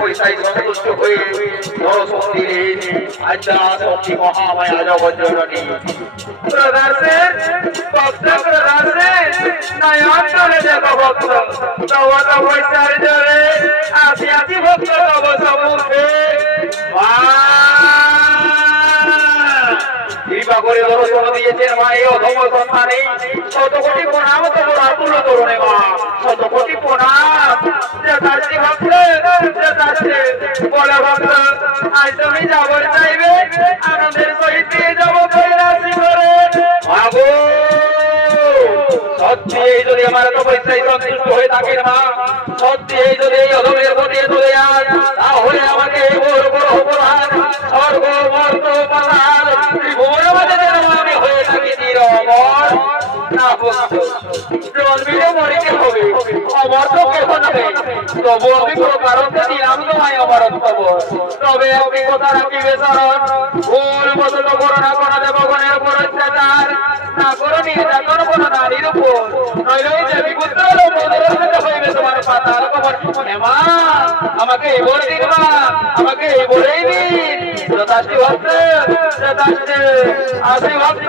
পয়সায় সন্তুষ্ট হয়ে নরসন্দির আদ্যা শক্তি মহামায়া জগজ্জননী প্রদাসের ভক্ত প্রদাসের নয়ন চলে দেখো ভক্ত তব তো পয়সার জলে আসি আসি ভক্ত তব সম্মুখে কৃপা করে দর্শন দিয়েছেন মা এই অধম সন্তানে শত কোটি প্রণাম তোমার আতুল তরুণে মা শত কোটি প্রণাম যথার্থী ভক্ত যথার্থী বলে ভক্ত আজ তুমি যাবার চাইবে আনন্দের সহিত দিয়ে যাবো কৈলাসী করে মাগো সত্যি এই যদি আমার তো পয়সায় সন্তুষ্ট হয়ে থাকেন মা সত্যি এই যদি এই অধমের প্রতি চলে যান তাহলে আমাকে এই বড় বড় অপরাধ স্বর্গ মর্ত পাতাল ত্রিভুবন মাঝে যেন আমি হয়ে থাকি নিরমর না ভক্ত জন্মিলে মরিতে হবে অমর তো কেহ নহে তবু আমি প্রকারকে দিলাম তোমায় অমরত খবর তবে একটি কথা রাখিবে শরণ ভুল বসত করোনা কোন দেবগণের উপর অত্যাচার না করো নির্যাতন কোন নারীর উপর নইলে ওই দেবী পুত্র মনোরঞ্জিত হইবে তোমার পাতাল খবর মা আমাকে এই বলে দিন মা আমাকে এই বলেই দিন যথার্থী ভক্ত যথার্থী আসি ভক্ত